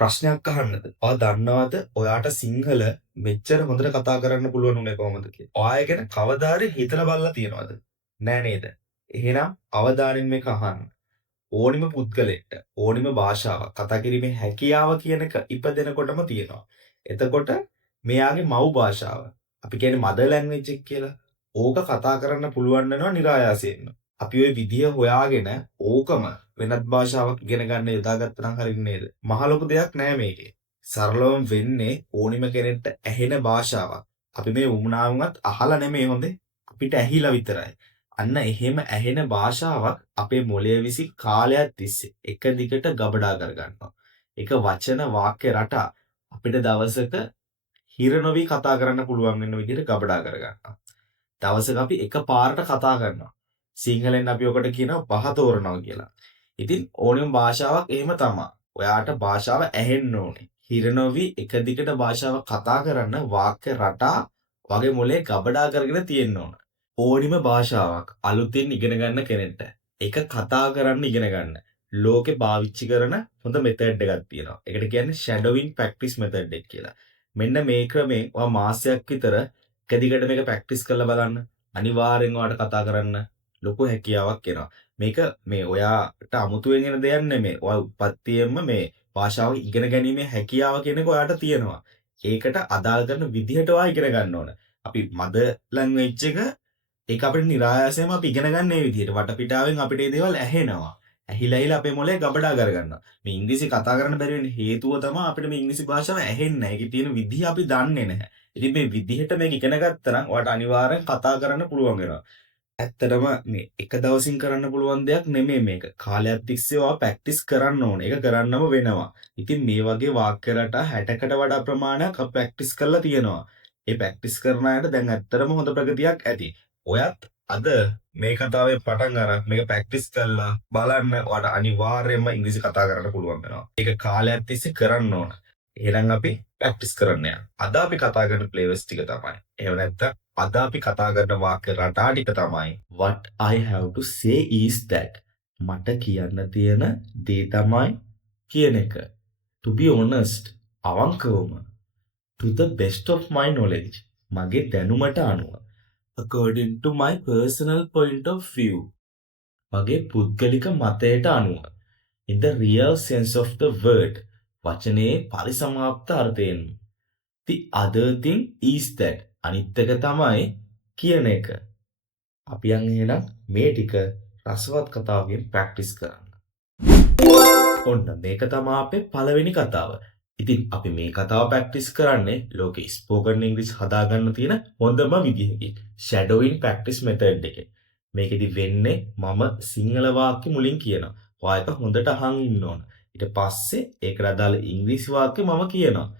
ප්‍රශ්නයක් අහන්නද? ඔයා දන්නවද ඔයාට සිංහල මෙච්චර හොඳට කතා කරන්න පුළුවන් උනේ කොහොමද කියලා? ඔයා ගැන කවදා හරි හිතලා බලලා තියෙනවද? නෑ නේද? එහෙනම් අවධානයෙන් මේක අහන්න. ඕනිම පුද්ගලෙක්ට ඕනිම භාෂාවක් කතා කිරීමේ හැකියාව කියන එක ඉපදෙනකොටම තියෙනවා. එතකොට මෙයාගේ මව් භාෂාව අපි කියන්නේ මදර් ලැන්ග්වේජ් එක කියලා. ඕක කතා කරන්න පුළුවන් වෙනවා නිරායාසයෙන්ම. අපි ওই විදිය හොයාගෙන ඕකම වෙනත් භාෂාවක් ඉගෙන ගන්න යොදාගත්තා නම් හරින්නේ නේද? මහ ලොකු දෙයක් නෑ මේකේ. සරලවම වෙන්නේ ඕනිම කෙනෙක්ට ඇහෙන භාෂාවක්. අපි මේ වුමනාවුනත් අහලා නෙමෙයි හොඳේ. අපිට ඇහිලා විතරයි. අන්න එහෙම ඇහෙන භාෂාවක් අපේ මොළය විසින් කාලයක් තිස්සේ එක දිගට ගබඩා කරගන්නවා. එක වචන වාක්‍ය රටා අපිට දවසක හිර නොවි කතා කරන්න පුළුවන් වෙන විදිහට ගබඩා කරගන්නවා. දවසක අපි එක පාරට කතා කරනවා. සිංහලෙන් අපි ඔකට කියනවා පහ තෝරනවා කියලා. ඉතින් ඕනෙම භාෂාවක් එහෙම තමයි. ඔයාට භාෂාව ඇහෙන්න ඕනේ. හිර නොවි එක දිගට භාෂාව කතා කරන්න වාක්‍ය රටා වගේ මොලේ ගබඩා කරගෙන තියෙන්න ඕන. ඕනිම භාෂාවක් අලුතින් ඉගෙන ගන්න කෙනෙක්ට ඒක කතා කරන්න ඉගෙන ගන්න. ලෝකේ පාවිච්චි කරන හොඳ මෙතඩ් එකක් තියෙනවා. ඒකට කියන්නේ shadowing practice method එක කියලා. මෙන්න මේ ක්‍රමයෙන් ඔයා මාසයක් විතර එක දිගට මේක ප්‍රැක්ටිස් කරලා බලන්න. අනිවාර්යෙන් ඔයාට කතා කරන්න ලොකු හැකියාවක් එනවා. මේක මේ ඔයාට අමුතුවෙන් එන දෙයක් නෙමෙයි. ඔයා උපත්තියෙන්ම මේ භාෂාව ඉගෙන ගැනීමේ හැකියාව කියන එක ඔයාට තියෙනවා. ඒකට අදාළ කරන විදිහට ඔයා ඉගෙන ගන්න ඕන. අපි මදර් ලැන්ග්වේජ් එක ඒක අපිට નિરાයාසයෙන්ම අපි ඉගෙන ගන්න මේ විදිහට වටපිටාවෙන් අපිට මේ දේවල් ඇහෙනවා. ඇහිලා ඇහිලා අපේ මොලේ ගබඩා කරගන්නවා. මේ ඉංග්‍රීසි කතා කරන්න බැරි වෙන හේතුව තමයි අපිට මේ ඉංග්‍රීසි භාෂාව ඇහෙන්නේ නැහැ. ඒකේ තියෙන විදිහ අපි දන්නේ නැහැ. ඉතින් මේ විදිහට මේක ඉගෙන ගත්තා නම් ඔයාලට අනිවාර්යෙන් කතා කරන්න පුළුවන් වෙනවා. ඇත්තටම මේ එක දවසින් කරන්න පුළුවන් දෙයක් නෙමෙයි මේක. කාලයක් තිස්සේ ඔයා ප්‍රැක්ටිස් කරන්න ඕනේ. ඒක කරන්නම වෙනවා. ඉතින් මේ වගේ වාක්‍ය රටා 60කට වඩා ප්‍රමාණයක් අපි ප්‍රැක්ටිස් කරලා තියෙනවා. ඒ ප්‍රැක්ටිස් කරන අයට දැන් ඇත්තටම හොඳ ප්‍රගතියක් ඇති. ඔයත් අද මේ කතාවේ පටන් අරන් මේක ප්‍රැක්ටිස් කරලා බලන්න ඔයාට අනිවාර්යයෙන්ම ඉංග්‍රීසි කතා කරන්න පුළුවන් වෙනවා. ඒක කාලයක් තිස්සේ කරන්න ඕන. එහෙනම් අපි ප්‍රැක්ටිස් කරන්න යන්න. අද අපි කතා කරන ප්ලේලිස්ට් ටික තමයි. එහෙම නැත්නම් අද අපි කතා කරන වාක්‍ය රටා ටික තමයි what I have to say is that මට කියන්න තියෙන දේ තමයි කියන එක. To be honest අවංකවම to the best of my knowledge මගේ දැනුමට අනුව according to my personal point of view මගේ පුද්ගලික මතයට අනුව in the real sense of the word වචනේ පරිසමාප්ත අර්ථයෙන් the other thing is that අනිත් එක තමයි කියන එක. අපි යන් එහෙනම් මේ ටික රසවත් කතාවකින් ප්‍රැක්ටිස් කරන්න. ඔන්න මේක තමයි අපේ පළවෙනි කතාව. ඉතින් අපි මේ කතාව ප්‍රැක්ටිස් කරන්නේ ලෝකේ ස්පෝකන් ඉංග්‍රීසි හදාගන්න තියෙන හොඳම විදිහකින්. shadowing practice method එකෙන්. මේකෙදි වෙන්නේ මම සිංහල වාක්‍ය මුලින් කියනවා. ඔයා ඒක හොඳට අහන් ඉන්න ඕන. ඊට පස්සේ ඒකට අදාළ ඉංග්‍රීසි වාක්‍ය මම කියනවා.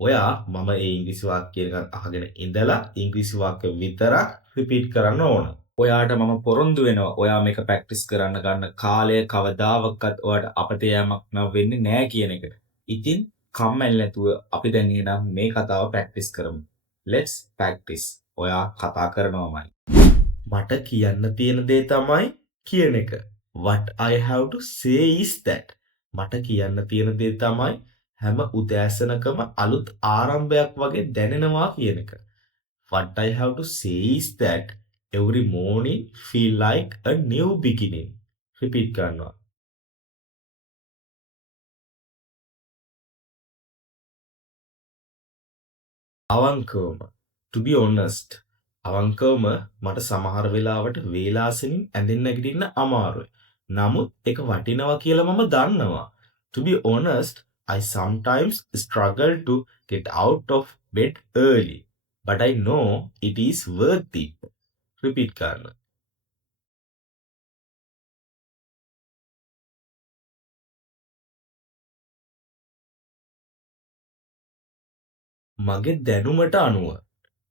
ඔයා මම ඒ ඉංග්‍රීසි වාක්‍ය එක අහගෙන ඉඳලා ඉංග්‍රීසි වාක්‍ය විතරක් රිපීට් කරන්න ඕන. ඔයාට මම පොරොන්දු වෙනවා. ඔයා මේක ප්‍රැක්ටිස් කරන්න ගන්න කාලය කවදාවත් ඔයාට අපතේ යෑමක් නම් වෙන්නේ නැහැ කියන එක. ඉතින් කම්මැලි නැතුව අපි දැන් එහෙනම් මේ කතාව ප්‍රැක්ටිස් කරමු. Let's practice. ඔයා කතා කරනවාමයි. මට කියන්න තියෙන දේ තමයි කියන එක. What I have to say is that මට කියන්න තියෙන දේ තමයි හැම උදෑසනකම අලුත් ආරම්භයක් වගේ දැනෙනවා කියන එක. What I have to say is that every morning feel like a new beginning. Repeat කරනවා. අවංකවම to be honest අවංකවම මට සමහර වෙලාවට වේලාසනින් ඇඳෙන් නැගිටින්න අමාරුයි. නමුත් ඒක වටිනවා කියලා මම දන්නවා. To be honest, I sometimes struggle to get out of bed early, but I know it is worth it. Repeat කරන්න. මගේ දැනුමට අනුව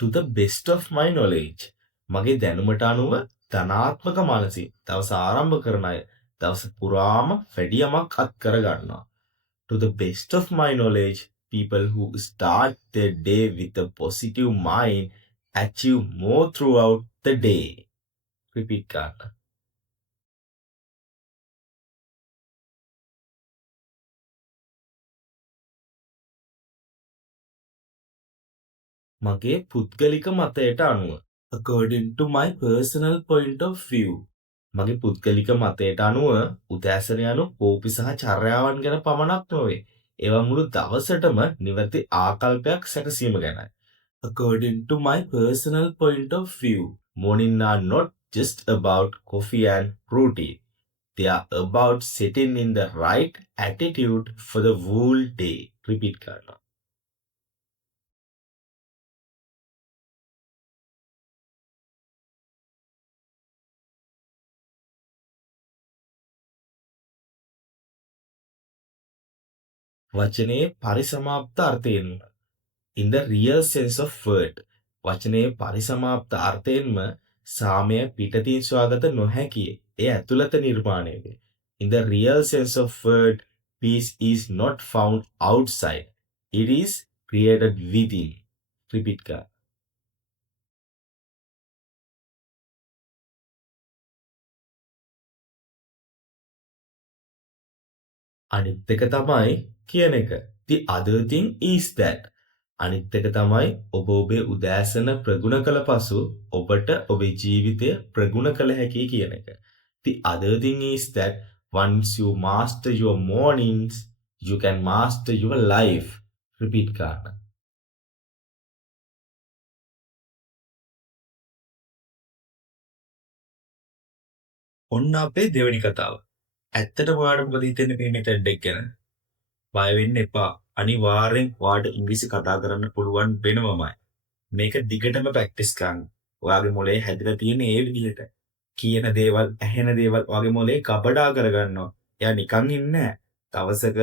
to the best of my knowledge මගේ දැනුමට අනුව ධනාත්මක මානසික දවස ආරම්භ කරන අය දවස පුරාම වැඩියමක් අත් කර ගන්නවා. To the best of my knowledge, people who start their day with a positive mind achieve more throughout the day. Repeat කරන්න. මගේ පුද්ගලික මතයට අනුව. According to my personal point of view. මගේ පුද්ගලික මතයට අනුව උදෑසන යනු කෝපි සහ චර්යාවන් ගැන පමණක් නොවේ. ඒවා මුළු දවසටම නිවැරදි ආකල්පයක් සැකසීම ගැනයි. According to my personal point of view, morning are not just about coffee and routine. They are about setting in the right attitude for the whole day. Repeat කරනවා. වචනයේ පරිසමාප්ත අර්ථයෙන්ම. In the real sense of word. වචනයේ පරිසමාප්ත අර්ථයෙන්ම සාමය පිටතින් සොයාගත නොහැකිය. එය ඇතුළත නිර්මාණය වේ. In the real sense of word, peace is not found outside. It is created within. Repeat කර. අනිත් එක තමයි කියන එක. The other thing is that. අනිත් එක තමයි ඔබ ඔබේ උදෑසන ප්‍රගුණ කළ පසු ඔබට ඔබේ ජීවිතය ප්‍රගුණ කළ හැකි කියන එක. The other thing is that once you master your mornings, you can master your life. Repeat කරන්න. ඔන්න අපේ දෙවෙනි කතාව. ඇත්තටම ඔයාලට මොකද හිතෙන්නේ මේ මෙතෙන්ට එක් ගැන? බය වෙන්න එපා. අනිවාර්යෙන් ඔයාලට ඉංග්‍රීසි කතා කරන්න පුළුවන් වෙනවමයි. මේක දිගටම ප්‍රැක්ටිස් කරන්න. ඔයාගේ මොලේ හැදිලා තියෙන ඒ විදිහට. කියන දේවල්, ඇහෙන දේවල් ඔයාගේ මොලේ කපඩා කරගන්නවා. එයා නිකන් ඉන්නේ නැහැ. දවසක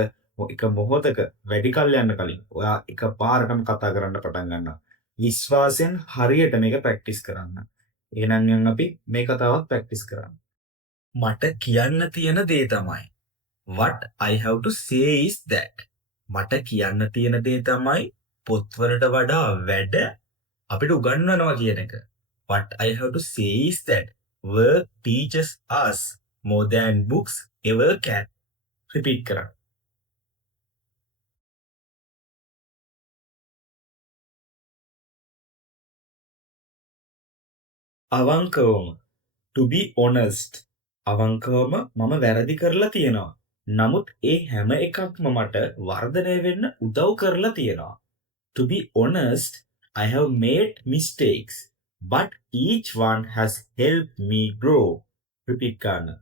එක මොහොතක වැඩි කල් යන්න කලින් ඔයා එකපාරටම කතා කරන්න පටන් ගන්නවා. විශ්වාසයෙන් හරියට මේක ප්‍රැක්ටිස් කරන්න. එහෙනම් යන් අපි මේ කතාවත් ප්‍රැක්ටිස් කරමු. මට කියන්න තියෙන දේ තමයි. What I have to say is that. මට කියන්න තියෙන දේ තමයි පොත්වලට වඩා වැඩ අපිට උගන්වනවා කියන එක. What I have to say is that work teaches us more than books ever can. Repeat කරන්න. අවංකවම. To be honest. අවංකවම මම වැරදි කරලා තියෙනවා. නමුත් ඒ හැම එකක්ම මට වර්ධනය වෙන්න උදව් කරලා තියෙනවා. To be honest, I have made mistakes, but each one has helped me grow. Repeat කරන්න.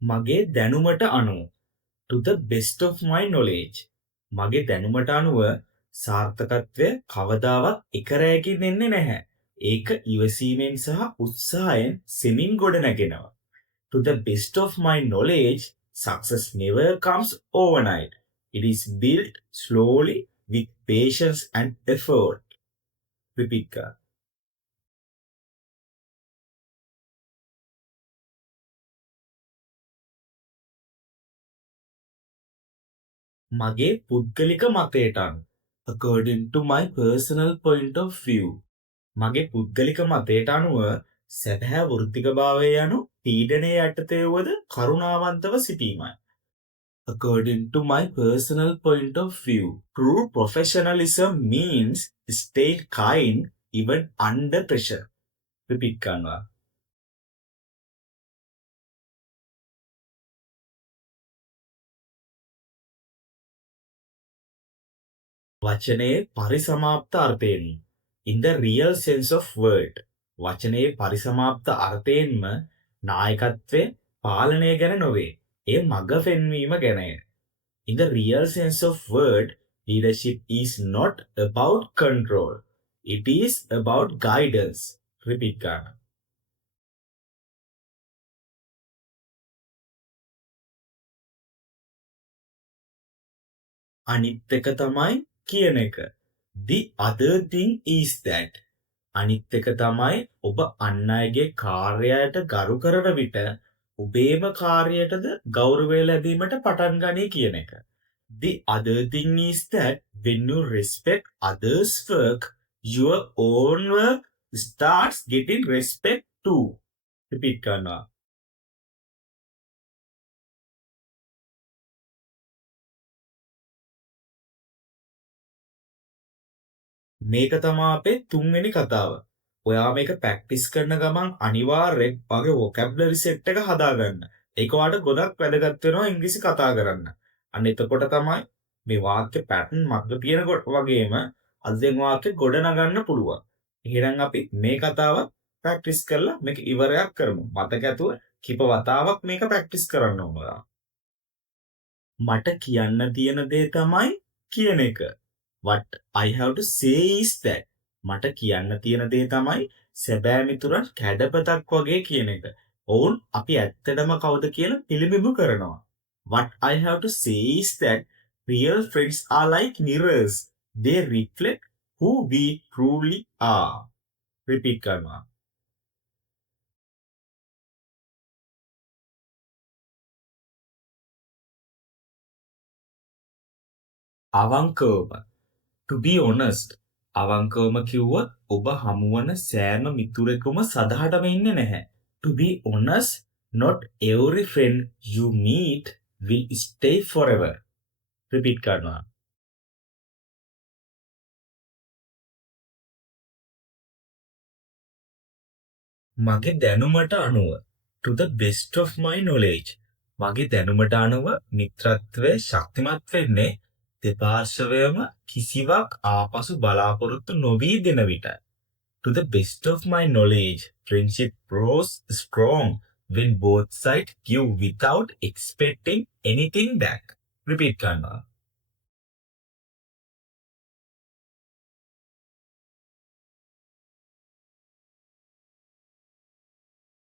මගේ දැනුමට අනුව. To the best of my knowledge. මගේ දැනුමට අනුව සාර්ථකත්වය කවදාවත් එක රැයකින් එන්නේ නැහැ. ඒක ඉවසීමෙන් සහ උත්සාහයෙන් සෙමින් ගොඩනැගෙනවා. To the best of my knowledge, success never comes overnight. It is built slowly with patience and effort. Repeat කර. මගේ පුද්ගලික මතයට අනුව. According to my personal point of view. මගේ පුද්ගලික මතයට අනුව සැබෑ වෘත්තිකභාවය යනු පීඩනය යටතේ වුවද කරුණාවන්තව සිටීමයි. According to my personal point of view, true professionalism means staying kind even under pressure. Repeat කරනවා. වචනයේ පරිසමාප්ත අර්ථයෙන්. In the real sense of word. වචනයේ පරිසමාප්ත අර්ථයෙන්ම නායකත්වය පාලනය ගැන නොවේ. ඒ මඟ පෙන්වීම ගැනය. In the real sense of word, leadership is not about control. It is about guidance. Repeat කරන්න. අනිත් එක තමයි කියන එක. The other thing is that. අනිත් එක තමයි ඔබ අන් අයගේ කාර්යයට ගරු කරන විට ඔබේම කාර්යයටද ගෞරවය ලැබීමට පටන් ගනී කියන එක. The other thing is that when you respect others' work, your own work starts getting respect too. Repeat කරනවා. මේක තමා අපේ තුන්වෙනි කතාව. ඔයා මේක ප්‍රැක්ටිස් කරන ගමන් අනිවාර්යෙන් වගේ වොකැබ්ලරි සෙට් එක හදාගන්න. ඒක ඔයාලට ගොඩක් වැදගත් වෙනවා ඉංග්‍රීසි කතා කරන්න. අන්න එතකොට තමයි මේ වාක්‍ය පැටර්න් මග්ග තියෙනකොට වගේම අලුතෙන් වාක්‍ය ගොඩ නගන්න පුළුවන්. එහෙනම් අපි මේ කතාව ප්‍රැක්ටිස් කරලා මේක ඉවරයක් කරමු. මතක ඇතුව කිප වතාවක් මේක ප්‍රැක්ටිස් කරන්න ඕන. මට කියන්න තියෙන දේ තමයි කියන එක. What I have to say is that මට කියන්න තියෙන දේ තමයි සැබෑ මිතුරන් කැඩපතක් වගේ කියන එක. ඔවුන් අපි ඇත්තටම කවුද කියලා පිළිඹු කරනවා. What I have to say is that real friends are like mirrors. They reflect who we truly are. Repeat කරනවා. අවංකවම to be honest අවංකවම කිව්වොත් ඔබ හමුවන සෑම මිතුරෙකුම සදහටම ඉන්නේ නැහැ. To be honest, not every friend you meet will stay forever. Repeat කරනවා. මගේ දැනුමට අනුව to the best of my knowledge මගේ දැනුමට අනුව මිත්‍රත්වය ශක්තිමත් වෙන්නේ දෙපාර්ශවයම කිසිවක් ආපසු බලාපොරොත්තු නොවී දෙන විට. To the best of my knowledge, friendship grows strong when both sides give without expecting anything back. Repeat කරනවා.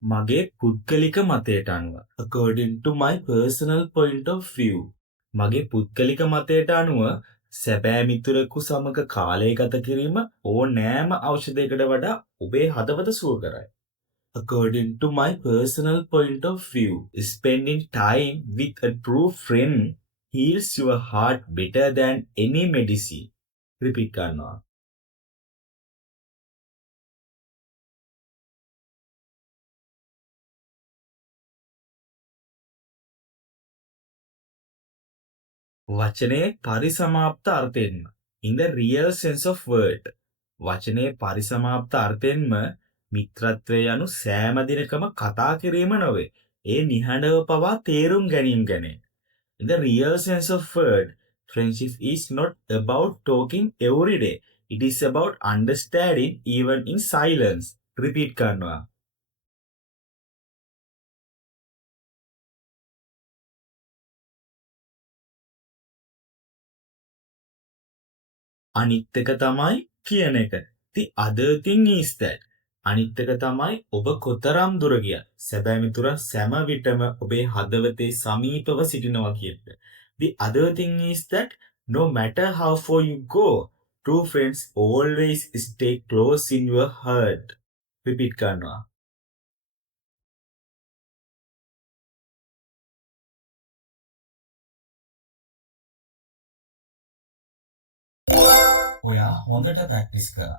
මගේ පුද්ගලික මතයට අනුව according to my personal point of view මගේ පුද්ගලික මතයට අනුව සැබෑ මිතුරෙකු සමග කාලය ගත කිරීම ඕනෑම ඖෂධයකට වඩා ඔබේ හදවත සුව කරයි. According to my personal point of view, spending time with a true friend heals your heart better than any medicine. Repeat කරනවා. වචනේ පරිසමාප්ත අර්ථයෙන්ම in the real sense of word වචනේ පරිසමාප්ත අර්ථයෙන්ම මිත්‍රත්වය යනු සෑම දිනකම කතා කිරීම නොවේ. ඒ නිහඬව පවා තේරුම් ගැනීම ගැන. In the real sense of word, friendship is not about talking every day. It is about understanding even in silence. Repeat කරනවා. අනිත් එක තමයි කියන එක. The other thing is that අනිත් එක තමයි ඔබ කොතරම් දුර ගියත් සැබෑ මිතුරන් සෑම විටම ඔබේ හදවතේ සමීපව සිටිනවා කියන එක. The other thing is that no matter how far you go, true friends always stay close in your heart. Repeat කරනවා. ඔයා හොඳට ප්‍රැක්ටිස් කරා.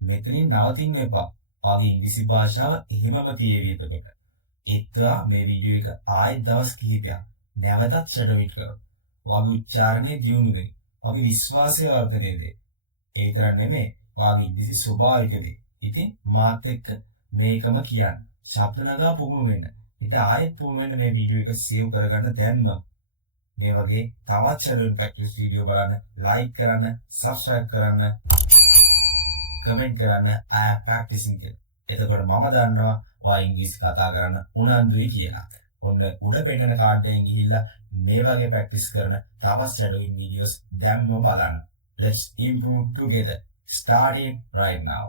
මෙතනින් නවතින්න එපා. ආගේ ඉංග්‍රීසි භාෂාව එහෙමම තියේවි එතකොට. ඒත්වා මේ වීඩියෝ එක ආයෙත් දවස් කිහිපයක් නැවතත් ෂැඩෝවිට් කරමු. වාගේ උච්චාරණය දියුණු වෙයි. වාගේ විශ්වාසය වර්ධනය වෙයි. ඒ විතරක් නෙමෙයි වාගේ ඉංග්‍රීසි ස්වභාවික වෙයි. ඉතින් මාත් එක්ක මේකම කියන්න. ශබ්ද නගා පුහුණු වෙන්න. ඊට ආයෙත් පුහුණු වෙන්න මේ වීඩියෝ එක සේව් කරගන්න දැන්ම. මේ වගේ තවත් ෂැඩෝවිට් ප්‍රැක්ටිස් වීඩියෝ බලන්න, ලයික් කරන්න, සබ්ස්ක්‍රයිබ් කරන්න, කමෙන්ට් කරන්න I am practicing කියලා. එතකොට මම දන්නවා ඔයා ඉංග්‍රීසි කතා කරන්න උනන්දුයි කියලා. ඔන්න උඩ පෙන්නන කාඩ් එකෙන් ගිහිල්ලා මේ වගේ ප්‍රැක්ටිස් කරන තවත් shadowing videos දැන්ම බලන්න. Let's improve together. Starting right now.